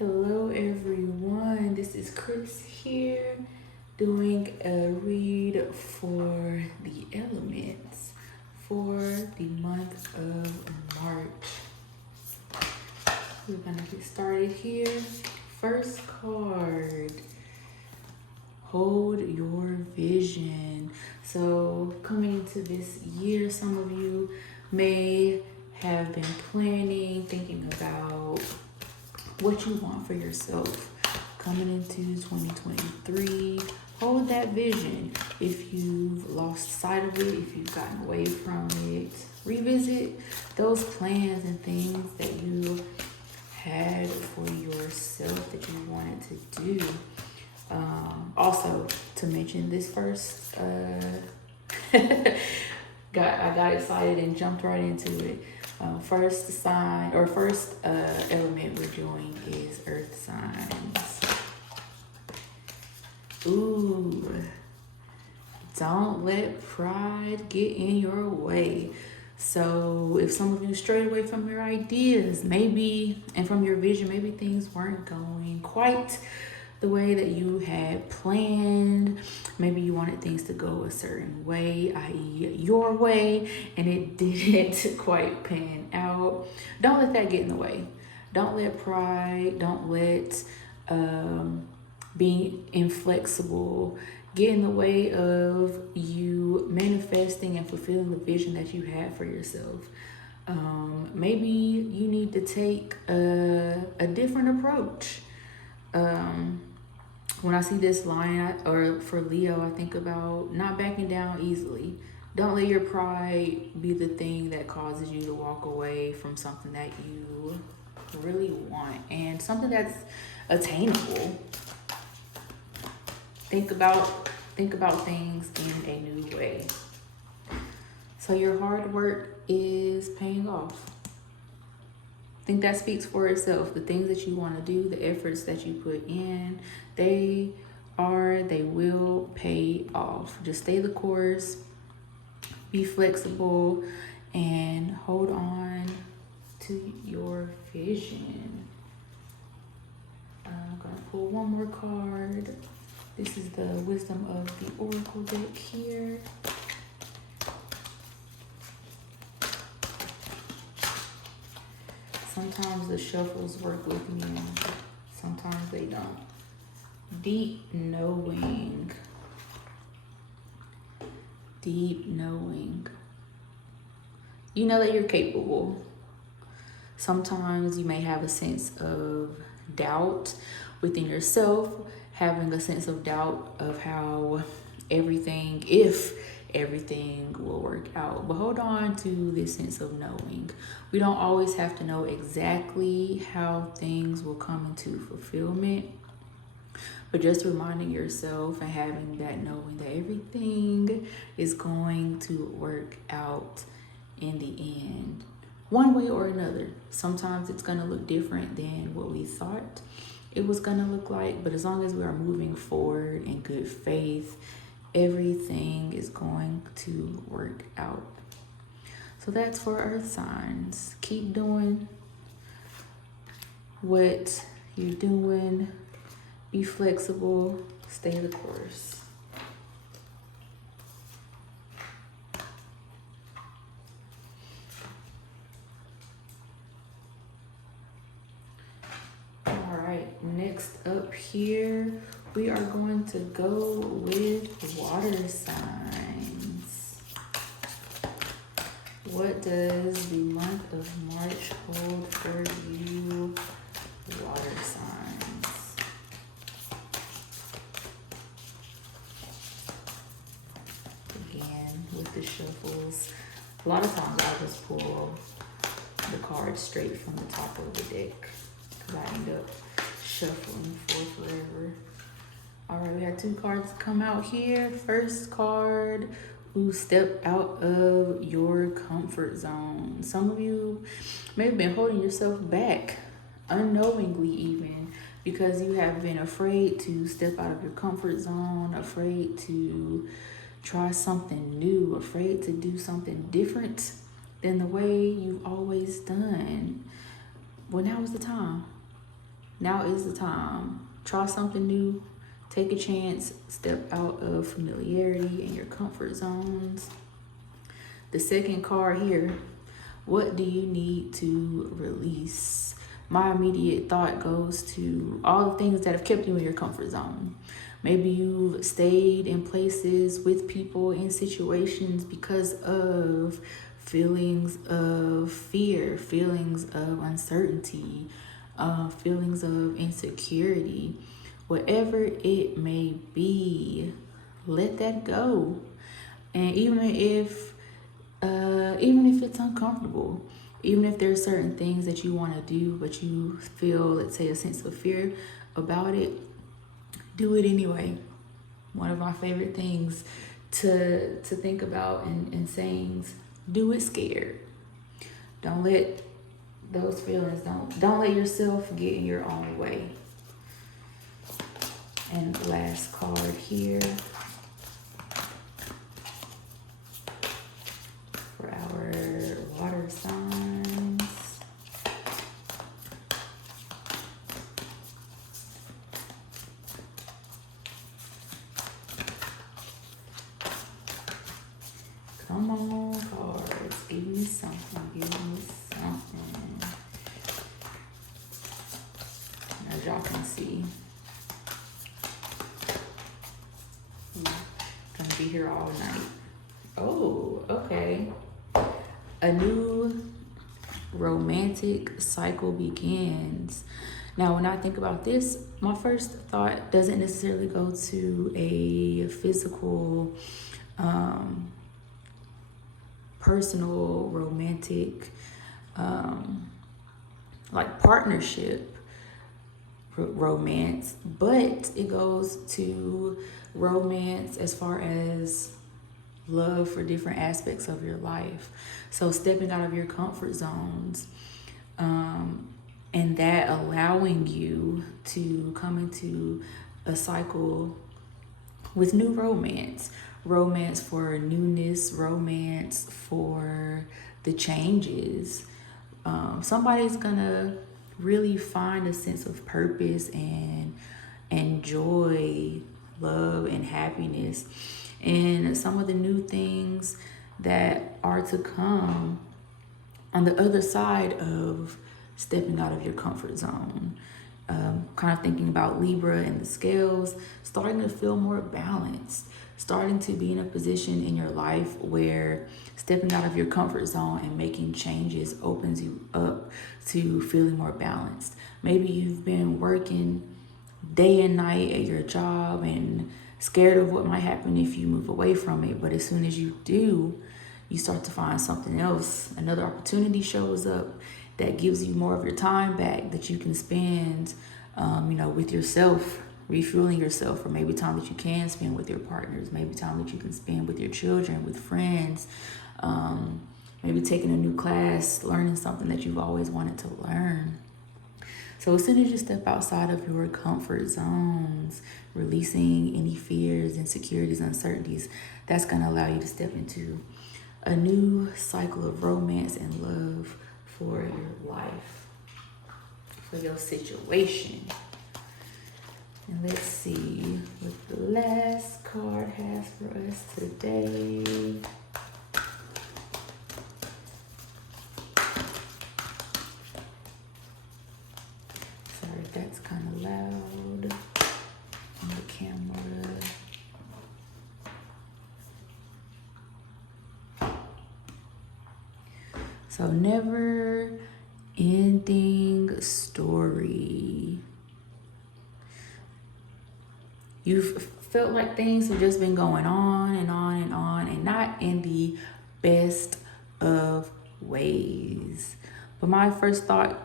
Hello everyone, this is Chris here doing a read for the elements for the month of March. We're gonna get started here. First card, hold your vision. So coming into this year, some of you may have been planning, thinking about what you want for yourself coming into 2023. Hold that vision. If you've lost sight of it, if you've gotten away from it, revisit those plans and things that you had for yourself that you wanted to do. Also, to mention this first, I got excited and jumped right into it. First sign or first element we're doing is earth signs. Ooh, don't let pride get in your way. So if some of you strayed away from your ideas, maybe, and from your vision, maybe things weren't going quite the way that you had planned. Maybe you wanted things to go a certain way, i.e. your way, and it didn't quite pan out. Don't let that get in the way. Don't let pride, don't let being inflexible get in the way of you manifesting and fulfilling the vision that you had for yourself. Maybe you need to take a different approach. When I see this line, or for Leo, I think about not backing down easily. Don't let your pride be the thing that causes you to walk away from something that you really want and something that's attainable. Think about things in a new way. So your hard work is paying off. I think that speaks for itself. The things that you want to do, the efforts that you put in, they will pay off. Just stay the course, be flexible, and hold on to your vision. I'm going to pull one more card. This is the Wisdom of the Oracle deck here. Sometimes the shuffles work with me and sometimes they don't. Deep knowing. Deep knowing. You know that you're capable. Sometimes you may have a sense of doubt within yourself, having a sense of doubt of how if everything will work out. But hold on to this sense of knowing. We don't always have to know exactly how things will come into fulfillment, but just reminding yourself and having that knowing that everything is going to work out in the end, one way or another. Sometimes it's going to look different than what we thought it was going to look like, but as long as we are moving forward in good faith, everything is going to work out. So that's for earth signs. Keep doing what you're doing. Be flexible. Stay the course. All right, next up here, we are going to go with water signs. What does the month of March hold for you, water signs? Again, with the shuffles, a lot of times I just pull the cards straight from the top of the deck because I end up shuffling for forever. All right, we had two cards come out here. First card, who stepped out of your comfort zone. Some of you may have been holding yourself back, unknowingly even, because you have been afraid to step out of your comfort zone, afraid to try something new, afraid to do something different than the way you've always done. Well, now is the time. Now is the time. Try something new. Take a chance. Step out of familiarity and your comfort zones. The second card here, what do you need to release? My immediate thought goes to all the things that have kept you in your comfort zone. Maybe you've stayed in places with people in situations because of feelings of fear, feelings of uncertainty, feelings of insecurity. Whatever it may be, let that go. And even if it's uncomfortable, even if there's certain things that you want to do, but you feel, let's say, a sense of fear about it, do it anyway. One of my favorite things to think about in sayings, do it scared. Don't let those feelings, don't let yourself get in your own way. And last card here for our water signs. Come on, cards. Give me something. Give me something. As y'all can see, gonna be here all night. Oh, okay. A new romantic cycle begins. Now, when I think about this, my first thought doesn't necessarily go to a physical, personal, romantic, like partnership romance, but it goes to romance as far as love for different aspects of your life. So stepping out of your comfort zones, and that allowing you to come into a cycle with new romance for newness, romance for the changes. Somebody's gonna really find a sense of purpose and joy, love, and happiness. And some of the new things that are to come on the other side of stepping out of your comfort zone. Kind of thinking about Libra and the scales, starting to feel more balanced, starting to be in a position in your life where stepping out of your comfort zone and making changes opens you up to feeling more balanced. Maybe you've been working day and night at your job and scared of what might happen if you move away from it. But as soon as you do, you start to find something else. Another opportunity shows up that gives you more of your time back that you can spend, with yourself, refueling yourself, or maybe time that you can spend with your partners, maybe time that you can spend with your children, with friends, maybe taking a new class, learning something that you've always wanted to learn. So as soon as you step outside of your comfort zones, releasing any fears, insecurities, uncertainties, that's going to allow you to step into a new cycle of romance and love for your life, for your situation. And let's see what the last card has for us today. Sorry, that's kind of loud on the camera. So never ending story. You've felt like things have just been going on and on and on, and not in the best of ways. But my first thought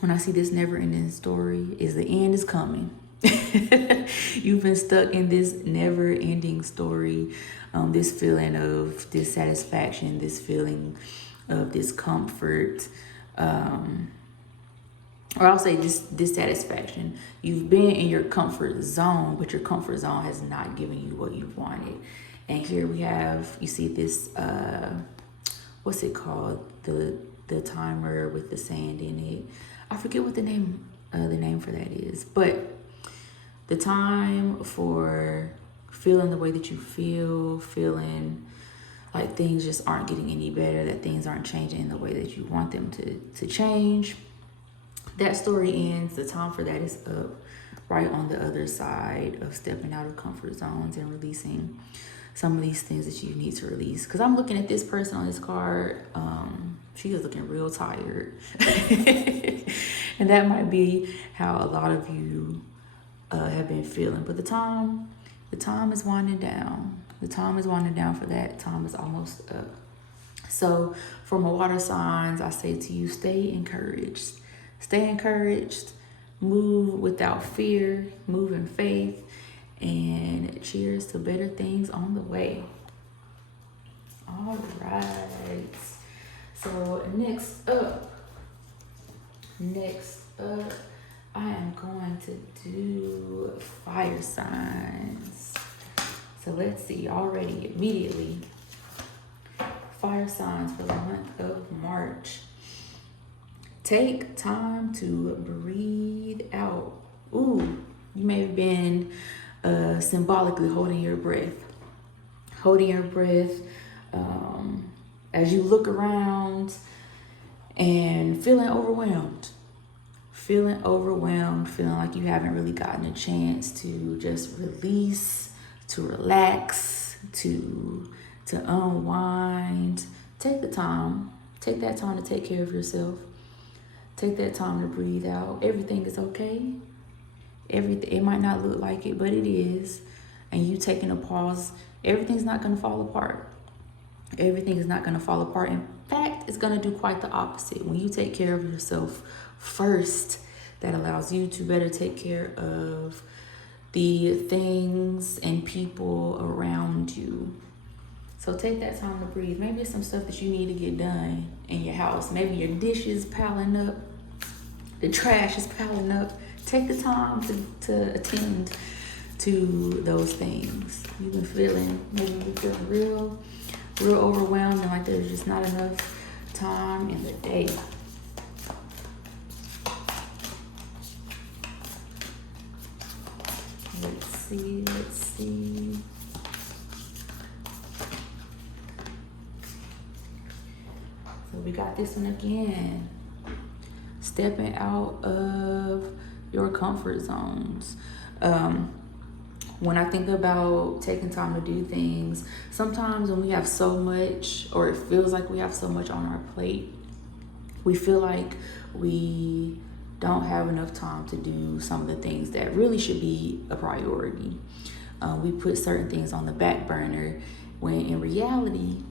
when I see this never ending story is the end is coming. You've been stuck in this never ending story, this feeling of dissatisfaction, this feeling of discomfort, or I'll say dissatisfaction. You've been in your comfort zone, but your comfort zone has not given you what you wanted. And here we have, you see this, what's it called? The timer with the sand in it. I forget what the name the name for that is. But the time for feeling the way that you feel, feeling like things just aren't getting any better, that things aren't changing in the way that you want them to change, that story ends. The time for that is up, right on the other side of stepping out of comfort zones and releasing some of these things that you need to release. Because I'm looking at this person on this card. She is looking real tired. And that might be how a lot of you have been feeling. But the time is winding down. The time is winding down for that. Time is almost up. So for my water signs, I say to you, stay encouraged. Stay encouraged. Move without fear. Move in faith. And cheers to better things on the way. All right. So next up, I am going to do fire signs. So let's see, already, immediately, fire signs for the month of March. Take time to breathe out. Ooh, you may have been symbolically holding your breath. Holding your breath as you look around and feeling overwhelmed. Feeling like you haven't really gotten a chance to just release, to relax, to unwind. Take the time. Take that time to take care of yourself. Take that time to breathe out. Everything is okay. It might not look like it, but it is. And you taking a pause, everything's not going to fall apart. Everything is not going to fall apart. In fact, it's going to do quite the opposite. When you take care of yourself first, that allows you to better take care of the things and people around you. So take that time to breathe. Maybe it's some stuff that you need to get done in your house. Maybe your dishes piling up, the trash is piling up. Take the time to attend to those things. You've been feeling, maybe you've been feeling real overwhelmed and like there's just not enough time in the day. Let's see. So we got this one again. Stepping out of your comfort zones. When I think about taking time to do things, sometimes when we have so much, or it feels like we have so much on our plate, we feel like we don't have enough time to do some of the things that really should be a priority. We put certain things on the back burner when in reality,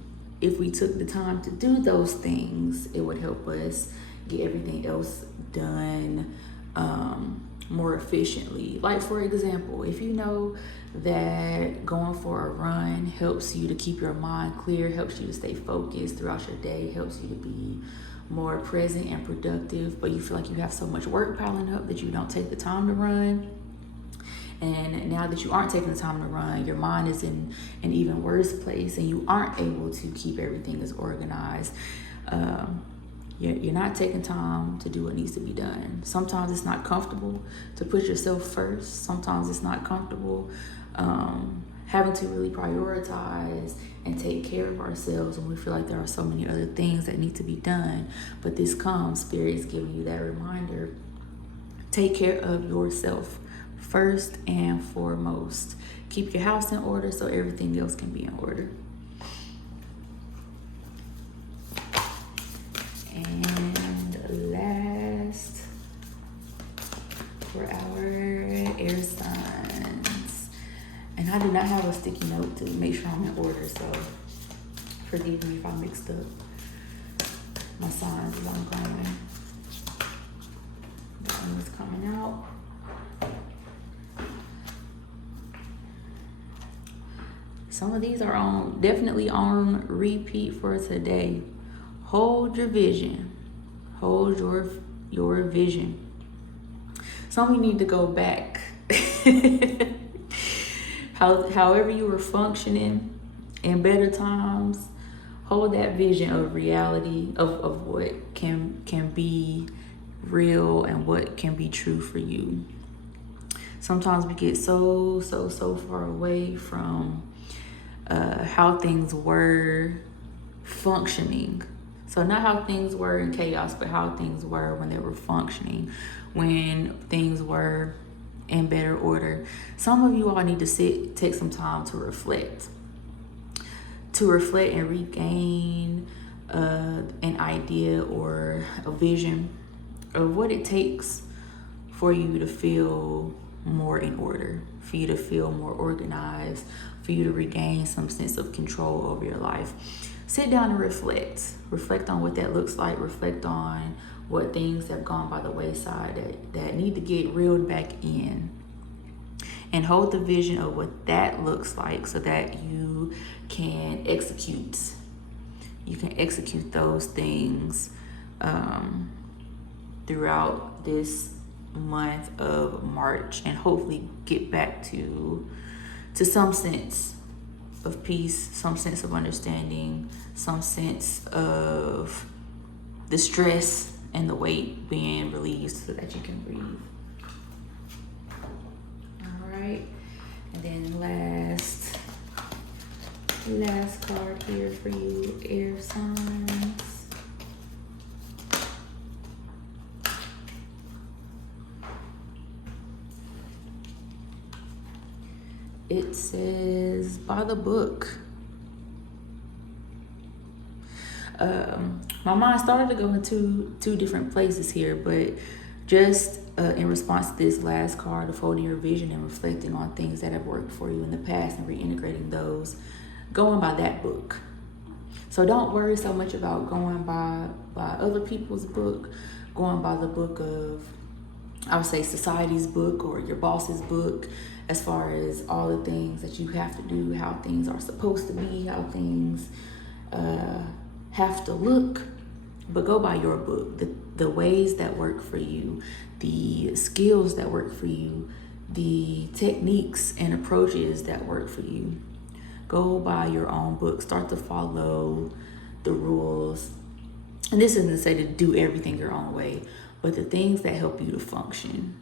if we took the time to do those things, it would help us get everything else done more efficiently. Like for example, if you know that going for a run helps you to keep your mind clear, helps you to stay focused throughout your day, helps you to be more present and productive, but you feel like you have so much work piling up that you don't take the time to run. And now that you aren't taking the time to run, your mind is in an even worse place and you aren't able to keep everything as organized. You're not taking time to do what needs to be done. Sometimes it's not comfortable to put yourself first. Sometimes it's not comfortable having to really prioritize and take care of ourselves when we feel like there are so many other things that need to be done. But this comes, Spirit is giving you that reminder. Take care of yourself first and foremost. Keep your house in order so everything else can be in order. And last, for our air signs. And I do not have a sticky note to make sure I'm in order, so forgive me if I mixed up my signs as I'm going. That one is coming out. Some of these are definitely on repeat for today. Hold your vision. Hold your vision. Some of you need to go back. However you were functioning in better times, hold that vision of reality, of what can be real and what can be true for you. Sometimes we get so far away from how things were functioning. So not how things were in chaos, but how things were when they were functioning, when things were in better order. Some of you all need to take some time to reflect and regain an idea or a vision of what it takes for you to feel more in order, for you to feel more organized, for you to regain some sense of control over your life. Sit down and reflect on what that looks like. Reflect on what things have gone by the wayside that need to get reeled back in, and hold the vision of what that looks like so that you can execute those things throughout this month of March, and hopefully get back to some sense of peace, some sense of understanding, some sense of the stress and the weight being released so that you can breathe. All right, and then last card here for you, air signs. It says, by the book. My mind started to go into two different places here, but just in response to this last card of holding your vision and reflecting on things that have worked for you in the past and reintegrating those, going by that book. So don't worry so much about going by other people's book, going by the book of, I would say, society's book or your boss's book, as far as all the things that you have to do, how things are supposed to be, how things have to look. But go by your book, the ways that work for you, the skills that work for you, the techniques and approaches that work for you. Go by your own book. Start to follow the rules. And this isn't to say to do everything your own way, but the things that help you to function,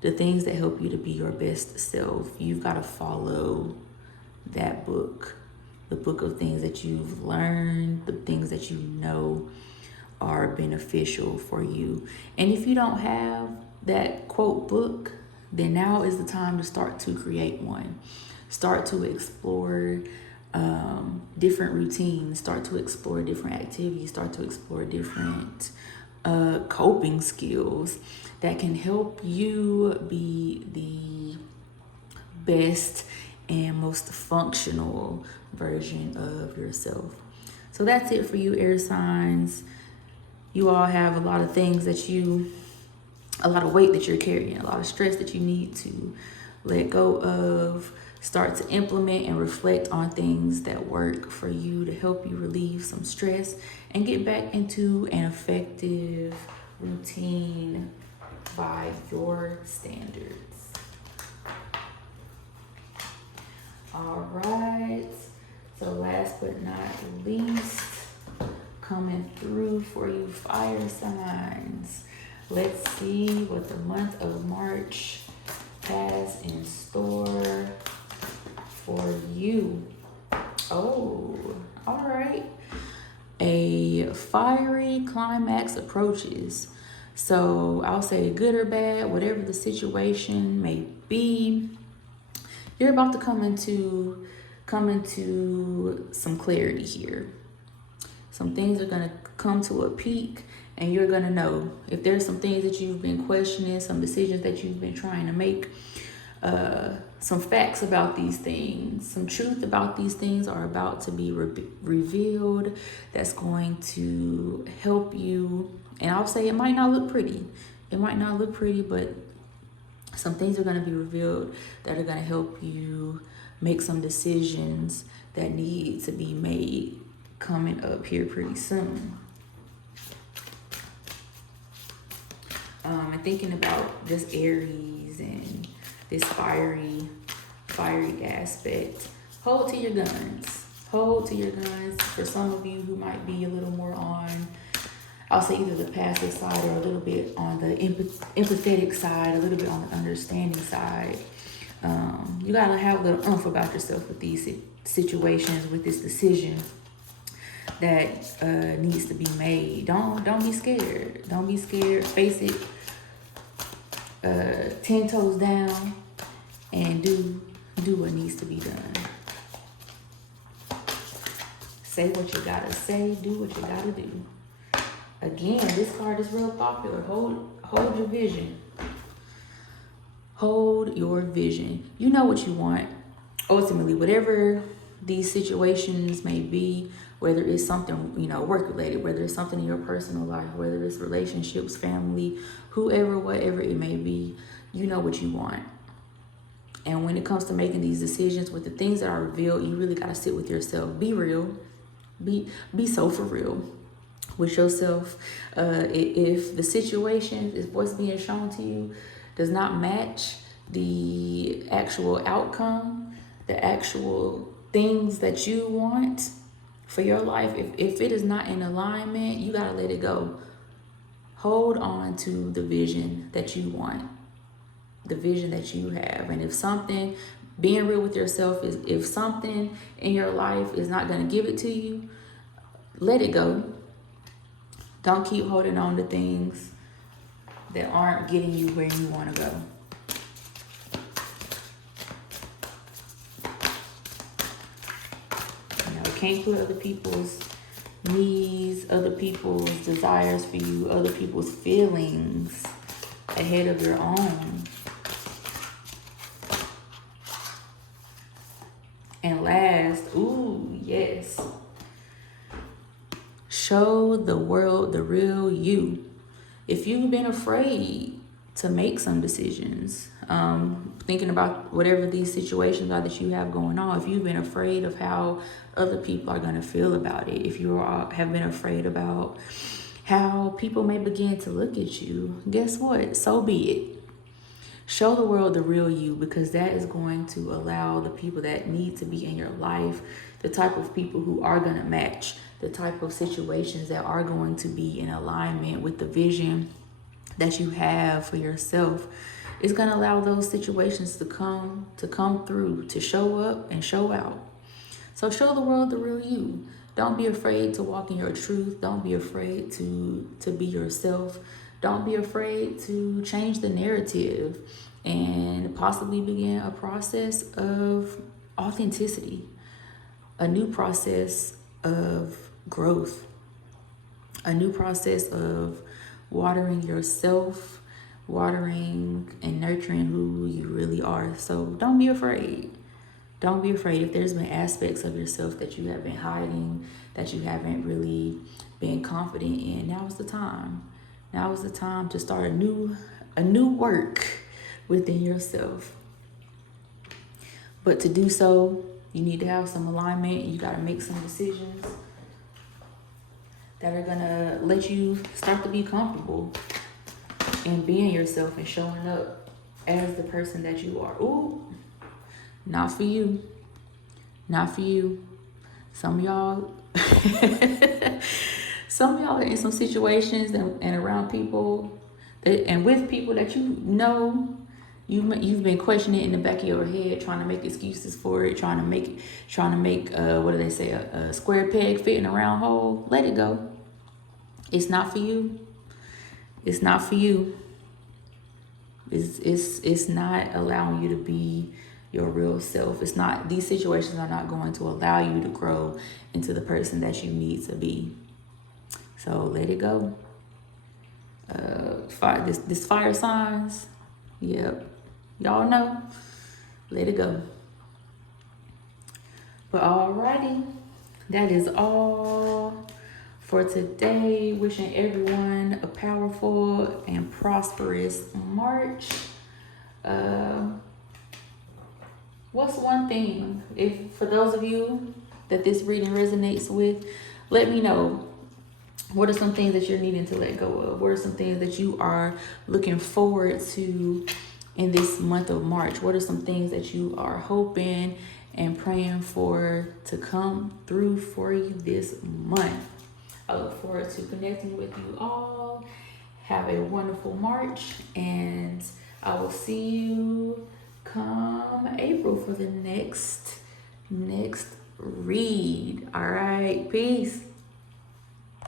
the things that help you to be your best self. You've got to follow that book, the book of things that you've learned, the things that you know are beneficial for you. And if you don't have that quote book, then now is the time to start to create one. Start to explore different routines, start to explore different activities, start to explore different coping skills that can help you be the best and most functional version of yourself. So that's it for you, air signs. You all have a lot of things a lot of weight that you're carrying, a lot of stress that you need to let go of. Start to implement and reflect on things that work for you to help you relieve some stress and get back into an effective routine by your standards. All right. So last but not least, coming through for you, fire signs. Let's see what the month of March has in store for you. Oh, all right. A fiery climax approaches. So I'll say good or bad, whatever the situation may be, you're about to come into some clarity here. Some things are going to come to a peak, and you're going to know if there's some things that you've been questioning, some decisions that you've been trying to make, some facts about these things, some truth about these things are about to be revealed. That's going to help you. And I'll say it might not look pretty. But some things are going to be revealed that are going to help you make some decisions that need to be made coming up here pretty soon. And thinking about this Aries and this fiery aspect, hold to your guns. For some of you who might be a little more on I'll say either the passive side or a little bit on the empathetic side, a little bit on the understanding side. You gotta have a little oomph about yourself with these situations, with this decision that needs to be made. Don't be scared. Don't be scared. Face it. 10 toes down, and do what needs to be done. Say what you gotta say. Do what you gotta do. Again, this card is real popular. Hold your vision. Hold your vision. You know what you want. Ultimately, whatever these situations may be, whether it's something, work related, whether it's something in your personal life, whether it's relationships, family, whoever, whatever it may be, you know what you want. And when it comes to making these decisions with the things that are revealed, you really got to sit with yourself. Be real. Be so for real with yourself. If the situation is what's being shown to you does not match the actual outcome, the actual things that you want for your life, if it is not in alignment, you got to let it go. Hold on to the vision that you want, the vision that you have. And if something, being real with yourself, is if something in your life is not going to give it to you, let it go. Don't keep holding on to things that aren't getting you where you want to go. Can't put other people's needs, other people's desires for you, other people's feelings ahead of your own. And last, yes. Show the world the real you. If you've been afraid to make some decisions, thinking about whatever these situations are that you have going on, if you've been afraid of how other people are going to feel about it, if you have been afraid about how people may begin to look at you, guess what? So be it. Show the world the real you, because that is going to allow the people that need to be in your life, the type of people who are going to match, the type of situations that are going to be in alignment with the vision that you have for yourself. It's going to allow those situations to come through, to show up and show out. So show the world the real you. Don't be afraid to walk in your truth. Don't be afraid to be yourself. Don't be afraid to change the narrative and possibly begin a process of authenticity, a new process of growth, a new process of watering yourself, watering and nurturing who you really are. So don't be afraid. Don't be afraid. If there's been aspects of yourself that you have been hiding, that you haven't really been confident in, now is the time. Now is the time to start a new work within yourself. But to do so, you need to have some alignment. You got to make some decisions that are going to let you start to be comfortable in being yourself and showing up as the person that you are. Ooh, not for you. Not for you. Some of y'all are in some situations and around people and with people that you've been questioning in the back of your head, trying to make excuses for it, trying to make what do they say, a square peg fit in a round hole. Let it go. It's not for you. It's not for you. It's not allowing you to be your real self. It's not, these situations are not going to allow you to grow into the person that you need to be. So let it go. This fire signs, yep, y'all know, let it go. But alrighty, that is all for today. Wishing everyone a powerful and prosperous March. What's one thing, if for those of you that this reading resonates with, let me know. What are some things that you're needing to let go of? What are some things that you are looking forward to in this month of March? What are some things that you are hoping and praying for to come through for you this month? I look forward to connecting with you all. Have a wonderful March, and I will see you come April for the next read. All right, peace.